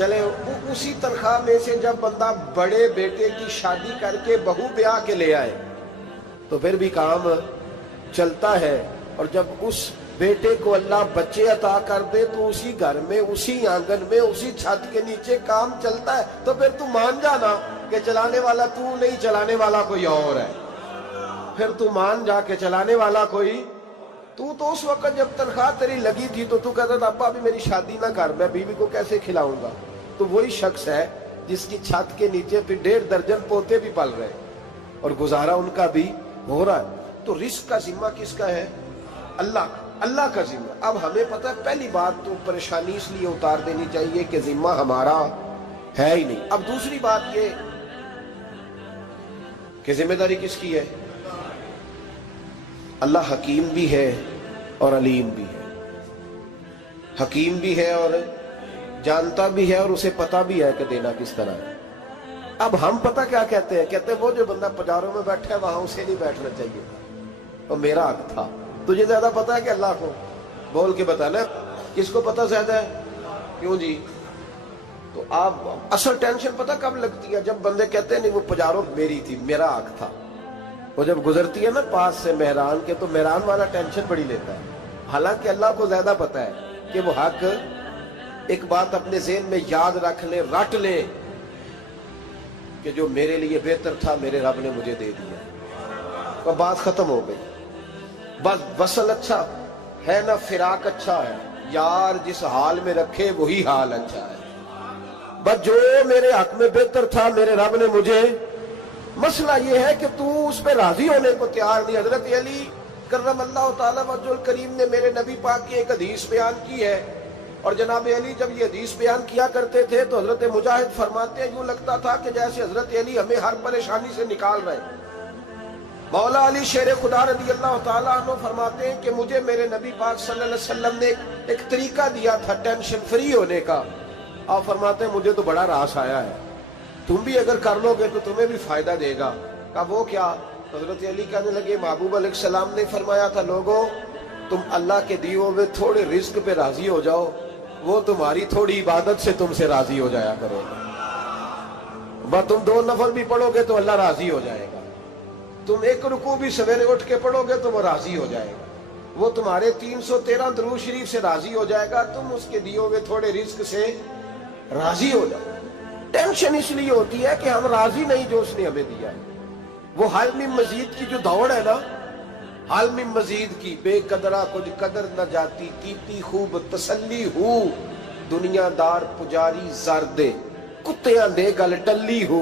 چلے اسی تنخواہ میں سے جب بندہ بڑے بیٹے کی شادی کر کے بہو بیاہ کے لے آئے تو پھر بھی کام چلتا ہے، اور جب اس بیٹے کو اللہ بچے عطا کر دے تو اسی گھر میں، اسی آنگن میں، اسی چھت کے نیچے کام چلتا ہے، تو پھر تو مان جانا کہ چلانے والا تو نہیں، چلانے والا کوئی اور ہے۔ پھر تو مان جا کے چلانے والا کوئی تو اس وقت جب تنخواہ تیری لگی تھی تو کہتا تھا ابا ابھی میری شادی نہ کر، میں بیوی کو کیسے کھلاؤں گا؟ تو وہی شخص ہے جس کی چھت کے نیچے پھر 1.5 درجن پوتے بھی پل رہے اور گزارا ان کا بھی ہو رہا ہے۔ تو رزق کا ذمہ کس کا ہے؟ اللہ کا، اللہ کا ذمہ۔ اب ہمیں پتہ ہے پہلی بات تو پریشانی اس لیے اتار دینی چاہیے کہ ذمہ ہمارا ہے ہی نہیں۔ اب دوسری بات یہ کہ ذمہ داری کس کی ہے؟ اللہ حکیم بھی ہے اور علیم بھی ہے، حکیم بھی ہے اور جانتا بھی ہے اور اسے پتہ بھی ہے کہ دینا کس طرح ہے۔ اب ہم پتہ کیا کہتے ہیں؟ کہتے ہیں وہ جو بندہ پجاروں میں بیٹھا ہے وہاں اسے نہیں بیٹھنا چاہیے، اور میرا حق تھا۔ تجھے زیادہ پتہ ہے کہ اللہ کو؟ بول کے بتانا کس کو پتہ زیادہ ہے؟ کیوں جی؟ تو آپ اصل ٹینشن پتہ کب لگتی ہے؟ جب بندے کہتے ہیں نہیں وہ پجاروں میری تھی، میرا حق تھا۔ وہ جب گزرتی ہے نا پاس سے مہران کے تو مہران والا ٹینشن بڑی لیتا ہے، حالانکہ اللہ کو زیادہ پتہ ہے کہ وہ حق۔ ایک بات اپنے ذہن میں یاد رکھ لیں، رٹ لیں کہ جو میرے لیے بہتر تھا میرے رب نے مجھے دے دیا، اور بات ختم ہو گئی۔ بس وصل اچھا ہے نہ فراق اچھا ہے، یار جس حال میں رکھے وہی حال اچھا ہے۔ بس جو میرے حق میں بہتر تھا میرے رب نے مجھے، مسئلہ یہ ہے کہ تو اس پہ راضی ہونے کو تیار نہیں۔ حضرت علی کرم اللہ تعالیٰ وجہ الکریم نے میرے نبی پاک کی ایک حدیث بیان کی ہے، اور جناب علی جب یہ حدیث بیان کیا کرتے تھے تو حضرت مجاہد فرماتے ہیں یوں لگتا تھا کہ جیسے حضرت علی ہمیں ہر پریشانی سے نکال رہے ہیں۔ مولا علی شیر خدا رضی اللہ تعالیٰ عنہ فرماتے ہیں کہ مجھے میرے نبی پاک صلی اللہ علیہ وسلم نے ایک طریقہ دیا تھا ٹینشن فری ہونے کا۔ آپ فرماتے ہیں مجھے تو بڑا راس آیا ہے، تم بھی اگر کر لو گے تو تمہیں بھی فائدہ دے گا۔ کہا وہ کیا؟ حضرت علی کہنے لگے محبوب علیہ السلام نے فرمایا تھا لوگوں تم اللہ کے دیے ہوئے تھوڑے رزق پہ راضی ہو جاؤ، وہ تمہاری تھوڑی عبادت سے تم سے راضی ہو جایا کرو گے۔ بس تم 2 نفل بھی پڑھو گے تو اللہ راضی ہو جائے گا، تم 1 رکوع بھی سویرے اٹھ کے پڑھو گے تو وہ راضی ہو جائے گا، وہ تمہارے 313 درود شریف سے راضی ہو جائے گا، تم اس کے دیے ہوئے تھوڑے رزق سے راضی ہو جاؤ۔ ٹینشن اس لیے ہوتی ہے کہ ہم راضی نہیں جو اس نے ہمیں دیا ہے۔ وہ حال میں مزید کی جو دوڑ ہے نا، حال میں مزید کی، بے قدرہ کچھ قدر نہ جاتی، کیتی خوب تسلی ہو، دنیا دار پجاری زردے، کتیاں دے گل ٹلی ہو،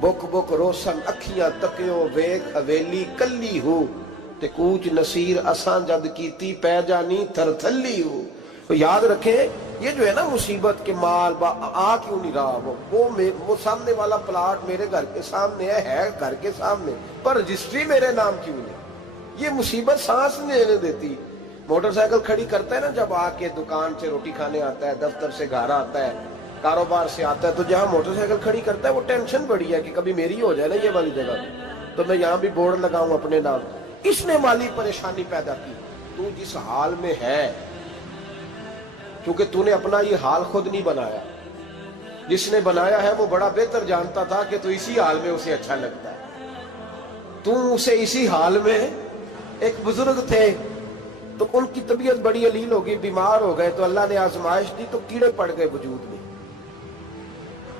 بک بک روشن اکھیاں تکیو ویک حویلی کلی ہو، تے کوچ نصیر اساں جد کیتی پہ جانی تھر تھلی ہو۔ تو یاد رکھیں یہ جو ہے نا مصیبت کے مال آ کیوں نہیں رہا، وہ سامنے والا پلاٹ میرے گھر کے سامنے ہے گھر کے سامنے، پر رجسٹری میرے نام کیوں نہیں؟ یہ مصیبت سانس نہیں لینے دیتی۔ موٹر سائیکل کھڑی کرتا ہے نا جب آ کے دکان سے روٹی کھانے آتا ہے، دفتر سے گھر آتا ہے، کاروبار سے آتا ہے، تو جہاں موٹر سائیکل کھڑی کرتا ہے وہ ٹینشن بڑی ہے کہ کبھی میری ہو جائے نا یہ والی جگہ، تو میں یہاں بھی بورڈ لگاؤں اپنے نام۔ اس نے مالی پریشانی پیدا کی۔ تو جس حال میں ہے، کیونکہ تو نے اپنا یہ حال خود نہیں بنایا، جس نے بنایا ہے وہ بڑا بہتر جانتا تھا کہ تو اسی حال میں اسے اچھا لگتا ہے۔ تو اسے اسی حال میں، ایک بزرگ تھے تو ان کی طبیعت بڑی علیل ہو گئی، بیمار ہو گئے، تو اللہ نے آزمائش دی تو کیڑے پڑ گئے وجود میں۔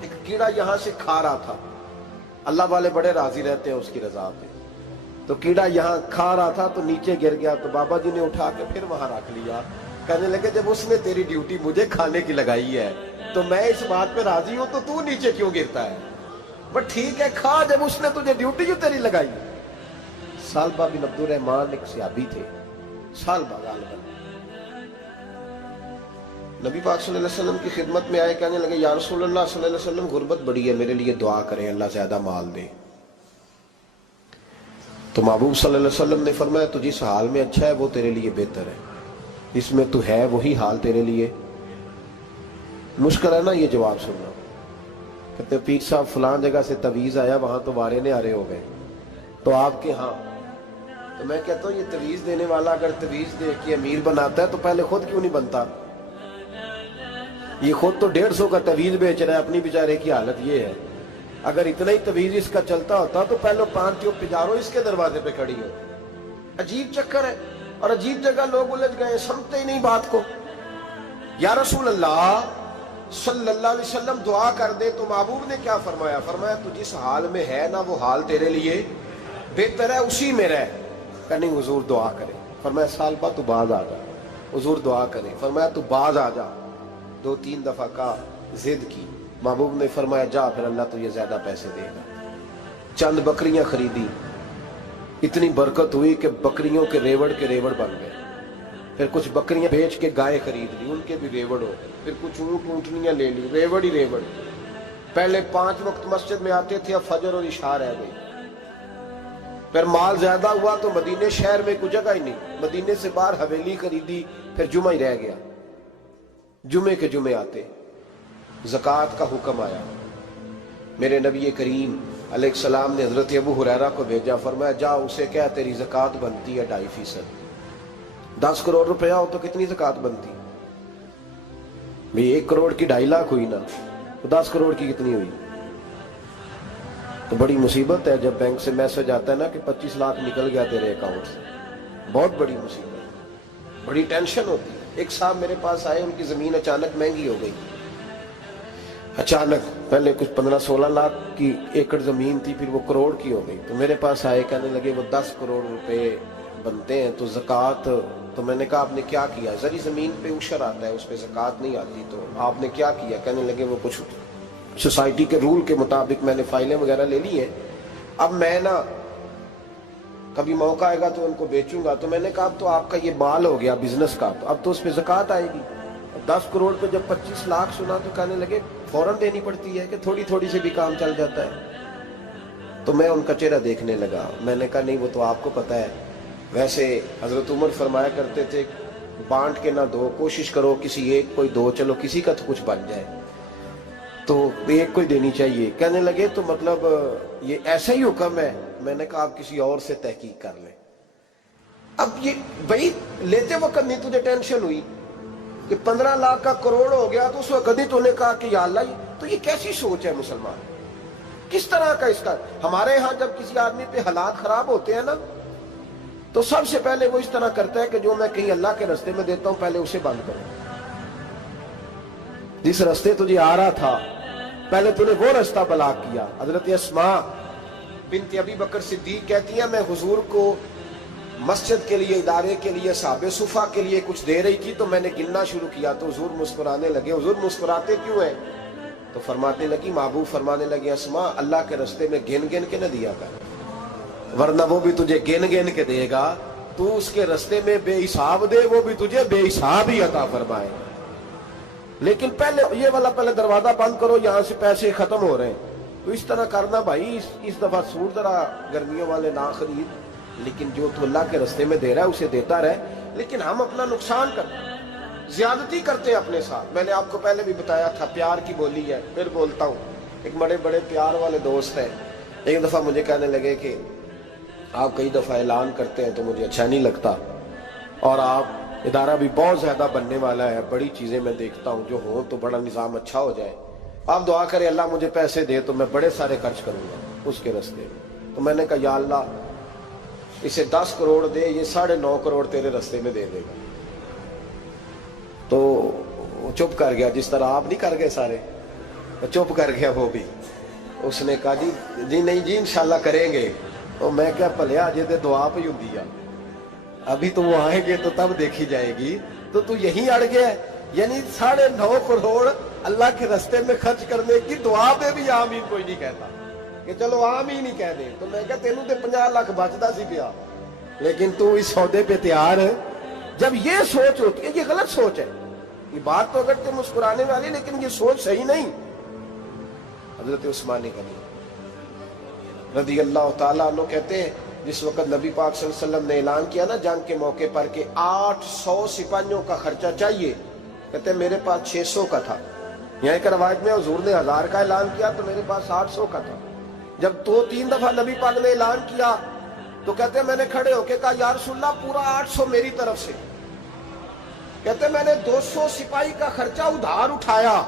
ایک کیڑا یہاں سے کھا رہا تھا، اللہ والے بڑے راضی رہتے ہیں اس کی رضا پہ، تو کیڑا یہاں کھا رہا تھا تو نیچے گر گیا، تو بابا جی نے اٹھا کے پھر وہاں رکھ لیا، کہنے لگے جب اس نے تیری ڈیوٹی مجھے کھانے کی لگائی ہے تو میں اس بات پہ راضی ہوں، تو نیچے کیوں گرتا ہے؟ بس ٹھیک ہے کھا، جب اس نے تجھے ڈیوٹی جو تیری لگائی۔ سالبہ بن عبد الرحمن ایک صحابی تھے، سالبہ غالباً، نبی پاک صلی اللہ علیہ وسلم کی خدمت میں آئے، کہنے لگے یا رسول اللہ صلی اللہ علیہ وسلم غربت بڑی ہے، میرے لیے دعا کریں اللہ زیادہ مال دے۔ تو محبوب صلی اللہ علیہ وسلم نے فرمایا تو جس حال میں اچھا ہے وہ تیرے لیے بہتر ہے، اس میں تو ہے وہی حال تیرے لیے۔ مشکل ہے نا یہ جواب سننا۔ کہتے پیر صاحب فلان جگہ سے تویز آیا، وہاں تو وارے نے آرے ہو گئے، تو آپ کے ہاں؟ تو میں کہتا ہوں یہ تویز دینے والا اگر تویز دے کے امیر بناتا ہے تو پہلے خود کیوں نہیں بنتا؟ یہ خود تو 150 کا تویز بیچ رہا ہے، اپنی بیچارے کی حالت یہ ہے۔ اگر اتنا ہی تویز اس کا چلتا ہوتا تو پہلے 5 جو پجارو اس کے دروازے پہ کھڑی ہو۔ عجیب چکر ہے اور عجیب جگہ لوگ الجھ گئے، سمجھتے ہی نہیں بات کو۔ یا رسول اللہ صلی اللہ علیہ وسلم دعا کر دے تو محبوب نے کیا فرمایا؟ فرمایا تو جس حال میں ہے نا وہ حال تیرے لیے بہتر ہے، اسی میں رہ۔ کہ نہیں حضور دعا کرے۔ فرمایا سال بعد تو باز آ جا۔ حضور دعا کرے۔ فرمایا تو باز آ جا۔ 2-3 دفعہ کا ضد کی، محبوب نے فرمایا جا پھر اللہ تجھے زیادہ پیسے دے گا۔ چند بکریاں خریدی، اتنی برکت ہوئی کہ بکریوں کے ریوڑ بن گئے۔ پھر کچھ بکریاں بیچ کے گائے خرید لی، ان کے بھی ریوڑ ہو۔ پھر کچھ اونٹ اونٹنیاں لے لی، ریوڑ ہی ریوڑ۔ پہلے 5 وقت مسجد میں آتے تھے، اب فجر اور عشاء رہ گئی۔ پھر مال زیادہ ہوا تو مدینے شہر میں کوئی جگہ ہی نہیں، مدینے سے باہر حویلی خریدی، پھر جمعہ ہی رہ گیا۔ جمعے کے جمعے آتے، زکوٰۃ کا حکم آیا۔ میرے نبی کریم علیہ السلام نے حضرت ابو ہریرہ کو بھیجا، فرمایا جا اسے کہہ تیری زکوٰۃ بنتی ہے 2.5%۔ 10 کروڑ روپیہ ہو تو کتنی زکوٰۃ بنتی؟ بھئی 1 کروڑ کی 2.5 لاکھ ہوئی نا، تو 10 کروڑ کی کتنی ہوئی؟ تو بڑی مصیبت ہے جب بینک سے میسج آتا ہے نا کہ 25 لاکھ نکل گیا تیرے اکاؤنٹ سے، بہت بڑی مصیبت، بڑی ٹینشن ہوتی ہے۔ ایک صاحب میرے پاس آئے، ان کی زمین اچانک مہنگی ہو گئی، اچانک پہلے کچھ 15-16 لاکھ کی ایکڑ زمین تھی، پھر وہ کروڑ کی ہو گئی۔ تو میرے پاس آئے، کہنے لگے وہ 10 کروڑ روپے بنتے ہیں تو زکوٰۃ، تو میں نے کہا آپ نے کیا کیا؟ زری زمین پہ عشر آتا ہے، اس پہ زکوٰۃ نہیں آتی، تو آپ نے کیا کیا؟ کہنے لگے وہ کچھ سوسائٹی کے رول کے مطابق میں نے فائلیں وغیرہ لے لی ہیں، اب میں نا کبھی موقع آئے گا تو ان کو بیچوں گا۔ تو میں نے کہا اب تو آپ کا یہ مال ہو گیا بزنس کا، تو اب تو اس پہ زکوٰۃ آئے گی۔ 10 کروڑ پہ جب 25 لاکھ سنا تو کہنے لگے فوراً دینی پڑتی ہے کہ تھوڑی تھوڑی سے بھی کام چل جاتا ہے؟ تو میں ان کا چہرہ دیکھنے لگا، میں نے کہا نہیں وہ تو آپ کو پتہ ہے، ویسے حضرت عمر فرمایا کرتے تھے بانٹ کے نہ دو، کوشش کرو کسی ایک کو ہی دو، چلو کسی کا تو کچھ بن جائے، تو ایک کو ہی دینی چاہیے۔ کہنے لگے تو مطلب یہ ایسا ہی حکم ہے؟ میں نے کہا آپ کسی اور سے تحقیق کر لیں۔ اب یہ بھائی لیتے وقت نہیں تجھے ٹینشن ہوئی کہ 15 لاکھ کا کروڑ ہو گیا، تو اس وقت کبھی تو نے کہا کہ یا اللہ، تو یہ کیسی سوچ ہے مسلمان؟ کس طرح کا اس کا؟ ہمارے ہاں جب کسی آدمی پہ حالات خراب ہوتے ہیں نا تو سب سے پہلے وہ اس طرح کرتا ہے کہ جو میں کہیں اللہ کے راستے میں دیتا ہوں پہلے اسے بند کرو۔ جس راستے تجھے آ رہا تھا پہلے تو نے وہ راستہ بلاک کیا۔ حضرت اسماء بنت ابی بکر صدیق کہتی ہیں میں حضور کو مسجد کے لیے، ادارے کے لیے، صحابہ صفہ کے لیے کچھ دے رہی تھی، تو میں نے گننا شروع کیا تو حضور مسکرانے لگے۔ حضور مسکراتے کیوں ہیں؟ تو فرمانے لگی، محبوب فرمانے لگے اسماء اللہ کے راستے میں گن گن کے نہ دیا کر، ورنہ وہ بھی تجھے گن گن کے دے گا، تو اس کے راستے میں بے حساب دے، وہ بھی تجھے بے حساب ہی عطا فرمائے۔ لیکن پہلے یہ والا پہلے دروازہ بند کرو، یہاں سے پیسے ختم ہو رہے ہیں، تو اس طرح کرنا بھائی۔ اس دفعہ سوٹ ذرا گرمیوں والے نہ خرید، لیکن جو تو اللہ کے راستے میں دے رہا ہے اسے دیتا رہے، لیکن ہم اپنا نقصان کرتے ہیں، زیادتی کرتے ہیں اپنے ساتھ۔ میں نے آپ کو پہلے بھی بتایا تھا پیار کی بولی ہے، پھر بولتا ہوں۔ ایک بڑے بڑے پیار والے دوست ہیں، ایک دفعہ مجھے کہنے لگے کہ آپ کئی دفعہ اعلان کرتے ہیں تو مجھے اچھا نہیں لگتا، اور آپ ادارہ بھی بہت زیادہ بننے والا ہے، بڑی چیزیں میں دیکھتا ہوں جو ہوں تو بڑا نظام اچھا ہو جائے، آپ دعا کریں اللہ مجھے پیسے دے تو میں بڑے سارے خرچ کروں گا اس کے راستے میں۔ تو میں نے کہا یا اللہ اسے 10 کروڑ دے، یہ 9.5 کروڑ تیرے راستے میں دے دے گا۔ تو چپ کر گیا، جس طرح آپ نہیں کر گئے سارے، چپ کر گیا وہ بھی۔ اس نے کہا جی نہیں جی انشاءاللہ کریں گے۔ تو میں کیا پلیا جی دعا پہ ہوں دیا، ابھی تو وہ آئیں گے تو تب دیکھی جائے گی، تو یہیں اڑ گیا ہے۔ یعنی 9.5 کروڑ اللہ کے راستے میں خرچ کرنے کی دعا پہ بھی آمین کوئی نہیں کہتا کہ چلو آمین ہی کہہ دیں۔ تو میں کہا تینوں تے 50 لاکھ بچتا سی پیا، لیکن تو اس سودے پہ تیار ہے۔ جب یہ سوچ ہوتی ہے، یہ غلط سوچ ہے، یہ بات تو اگر مسکرانے والی، لیکن یہ سوچ صحیح نہیں۔ حضرت عثمان غنی رضی اللہ تعالیٰ عنہ کہتے ہیں جس وقت نبی پاک صلی اللہ علیہ وسلم نے اعلان کیا نا جنگ کے موقع پر کہ 800 سپاہیوں کا خرچہ چاہیے، کہتے ہیں میرے پاس 600 کا تھا۔ یہاں ایک روایت میں حضور نے 1000 کا اعلان کیا تو میرے پاس 800 کا تھا۔ جب 2-3 دفعہ نبی پاک نے اعلان کیا تو کہتے ہیں میں نے کھڑے ہو کے کہا یا رسول اللہ پورا 800 میری طرف سے۔ کہتے میں نے 200 سپاہی کا خرچہ ادھار اٹھایا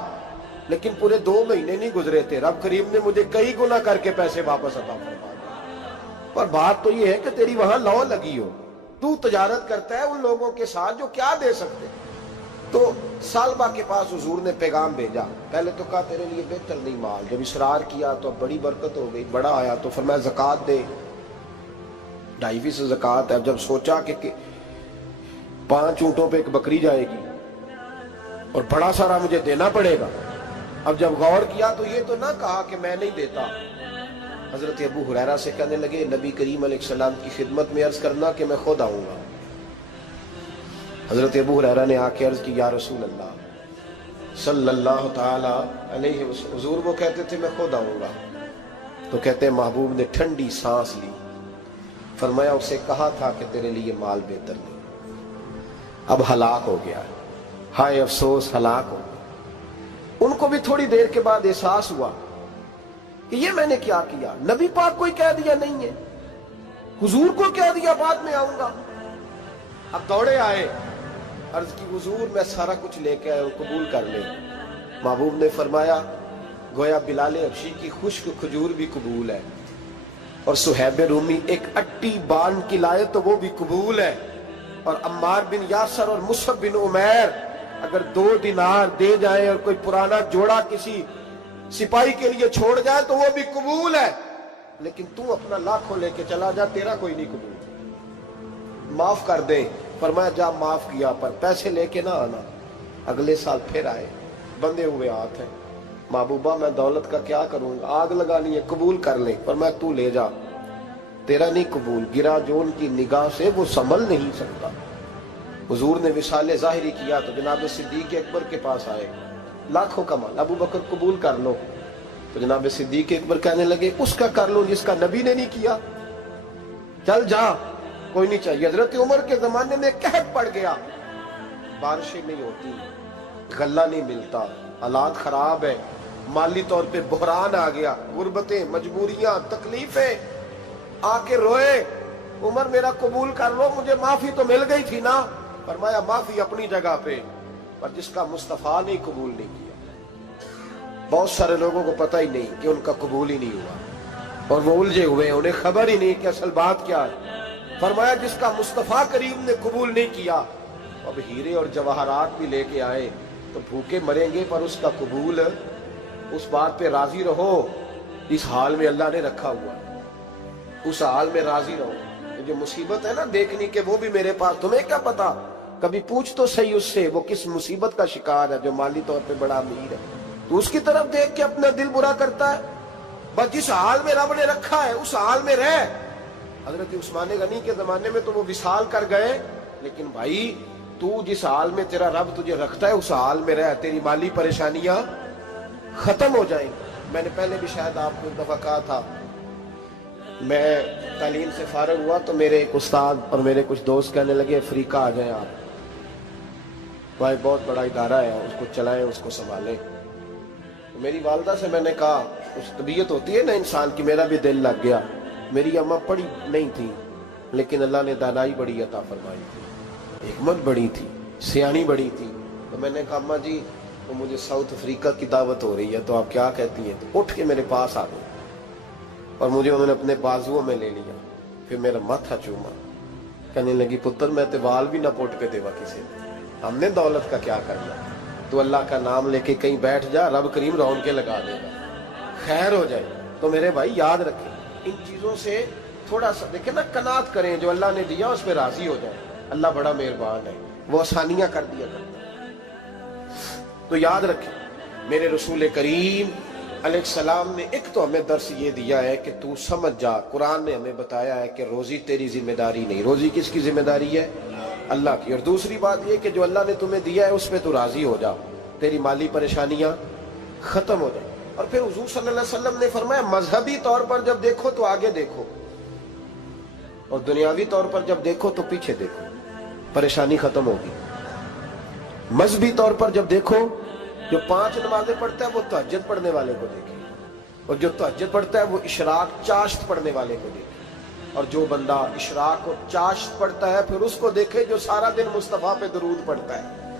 لیکن پورے 2 مہینے نہیں گزرے تھے، رب کریم نے مجھے کئی گنا کر کے پیسے واپس عطا فرما دیے۔ پر بات تو یہ ہے کہ تیری وہاں لو لگی ہو، تو تجارت کرتا ہے ان لوگوں کے ساتھ جو کیا دے سکتے۔ تو سالبہ کے پاس حضور نے پیغام بھیجا، پہلے تو کہا تیرے لیے بہتر نہیں مال، جب اصرار کیا تو اب بڑی برکت ہو گئی، بڑا آیا تو فرمایا زکوٰۃ دے، 2.5% زکوٰۃ ہے۔ جب سوچا کہ 5 اونٹوں پہ ایک بکری جائے گی اور بڑا سارا مجھے دینا پڑے گا، اب جب غور کیا تو یہ تو نہ کہا کہ میں نہیں دیتا۔ حضرت ابو ہریرہ سے کہنے لگے نبی کریم علیہ السلام کی خدمت میں عرض کرنا کہ میں خود آؤں گا۔ حضرت ابو ہریرہ نے آ کے عرض کی یا رسول اللہ صلی اللہ تعالی علیہ وسلم، حضور وہ کہتے تھے میں خود آؤں گا، تو کہتے ہیں محبوب نے ٹھنڈی سانس لی، فرمایا اسے کہا تھا کہ تیرے لیے مال بہتر نہیں، اب ہلاک ہو گیا، ہائے افسوس ہلاک ہو گیا۔ ان کو بھی تھوڑی دیر کے بعد احساس ہوا کہ یہ میں نے کیا کیا، نبی پاک کو ہی کہہ دیا نہیں ہے، حضور کو کہہ دیا بعد میں آؤں گا۔ اب دوڑے آئے، عرض کی حضور میں سارا کچھ لے کے آیا ہوں، قبول کر لیں۔ محبوب نے فرمایا گویا بلال حبشی کی خشک کھجور بھی قبول ہے، اور صہیب رومی ایک اٹی باندھ کی لائے تو وہ بھی قبول ہے، اور عمار بن یاسر اور مصعب بن عمیر اگر 2 دینار دے جائیں اور کوئی پرانا جوڑا کسی سپاہی کے لیے چھوڑ جائے تو وہ بھی قبول ہے، لیکن تو اپنا لاکھوں لے کے چلا جا، تیرا کوئی نہیں قبول، معاف کر دے۔ فرمایا جا معاف کیا، پر پیسے لے کے نہ آنا۔ اگلے سال پھر آئے، بندے ہوئے ہاتھ ہیں، محبوبہ میں دولت کا کیا کروں گا، آگ لگانی ہے، قبول کر لیں۔ فرمایا تو لے جا، تیرا نہیں قبول، گرا جو ان کی نگاہ سے وہ سنبھل نہیں سکتا۔ حضور نے وصال ظاہری کیا تو جناب صدیق اکبر کے پاس آئے، لاکھوں کا مال، ابو بکر قبول کر لو، تو جناب صدیق اکبر کہنے لگے اس کا کر لو جس کا نبی نے نہیں کیا، چل جا کوئی نہیں چاہیے۔ حضرت عمر کے زمانے میں قحط پڑ گیا، بارشیں نہیں ہوتی، غلہ نہیں ملتا، حالات خراب ہے، مالی طور پہ بحران آ گیا، غربتیں، مجبوریاں، تکلیفیں، آ کے روئے، عمر میرا قبول کر لو، مجھے معافی تو مل گئی تھی نا۔ فرمایا معافی اپنی جگہ پہ، پر جس کا مصطفیٰ نے قبول نہیں کیا۔ بہت سارے لوگوں کو پتہ ہی نہیں کہ ان کا قبول ہی نہیں ہوا، اور وہ الجھے ہوئے، انہیں خبر ہی نہیں کہ اصل بات کیا ہے۔ فرمایا جس کا مصطفیٰ کریم نے قبول نہیں کیا، اب ہیرے اور جواہرات بھی لے کے آئے تو بھوکے مریں گے، پر اس کا قبول، اس بات پہ راضی رہو، اس حال میں اللہ نے رکھا ہوا، اس حال میں راضی رہو۔ یہ جو مصیبت ہے نا دیکھنی کہ وہ بھی میرے پاس، تمہیں کیا پتا، کبھی پوچھ تو صحیح اس سے وہ کس مصیبت کا شکار ہے، جو مالی طور پہ بڑا امیر ہے، تو اس کی طرف دیکھ کے اپنا دل برا کرتا ہے۔ بس جس حال میں رب نے رکھا ہے اس حال میں رہ۔ حضرت عثمان غنی کے زمانے میں تو وہ وصال کر گئے، لیکن بھائی تو جس حال میں تیرا رب تجھے رکھتا ہے اس حال میں رہ، تیری مالی پریشانیاں ختم ہو جائیں۔ میں نے پہلے بھی شاید آپ کو ایک دفعہ کہا تھا، میں تعلیم سے فارغ ہوا تو میرے ایک استاد اور میرے کچھ دوست کہنے لگے افریقہ آ جائیں آپ، وہاں ایک بہت بڑا ادارہ ہے، اس کو چلائیں، اس کو سنبھالیں۔ میری والدہ سے میں نے کہا، اس طبیعت ہوتی ہے نا انسان کی، میرا بھی دل لگ گیا۔ میری اماں پڑھی نہیں تھی لیکن اللہ نے دانائی بڑی عطا فرمائی تھی، حکمت بڑی تھی، سیانی بڑی تھی، تو میں نے کہا اماں جی تو مجھے ساؤتھ افریقہ کی دعوت ہو رہی ہے تو آپ کیا کہتی ہیں؟ تو اٹھ کے میرے پاس آ گئی اور مجھے انہوں نے اپنے بازوؤں میں لے لیا، پھر میرا ماتھا چوما، کہنے لگی پتر میں تے وال بھی نہ پوٹ کے دیوا کسی نے، ہم نے دولت کا کیا کرنا، تو اللہ کا نام لے کے کہیں بیٹھ جا، رب کریم رون کے لگا دے گا، خیر ہو جائے۔ تو میرے بھائی یاد رکھیں، ان چیزوں سے تھوڑا سا دیکھیں نا، قناعت کریں، جو اللہ نے دیا اس پہ راضی ہو جائے، اللہ بڑا مہربان ہے، وہ آسانیاں کر دیا کرتا ہے۔ تو یاد رکھیں، میرے رسول کریم علیہ السلام نے ایک تو ہمیں درس یہ دیا ہے کہ تو سمجھ جا، قرآن نے ہمیں بتایا ہے کہ روزی تیری ذمہ داری نہیں، روزی کس کی ذمہ داری ہے؟ اللہ کی۔ اور دوسری بات یہ کہ جو اللہ نے تمہیں دیا ہے اس پہ تو راضی ہو جا، تیری مالی پریشانیاں ختم ہو جائیں۔ اور پھر حضور صلی اللہ علیہ وسلم نے فرمایا مذہبی طور پر جب دیکھو تو آگے دیکھو، اور دنیاوی طور پر جب دیکھو تو پیچھے دیکھو، پریشانی ختم ہوگی۔ مذہبی طور پر جب دیکھو، جو 5 نمازیں پڑھتا ہے وہ تہجد پڑھنے والے کو دیکھے، اور جو تہجد پڑھتا ہے وہ اشراق چاشت پڑھنے والے کو دیکھے، اور جو بندہ اشراق اور چاشت پڑھتا ہے پھر اس کو دیکھے جو سارا دن مصطفیٰ پہ درود پڑھتا ہے۔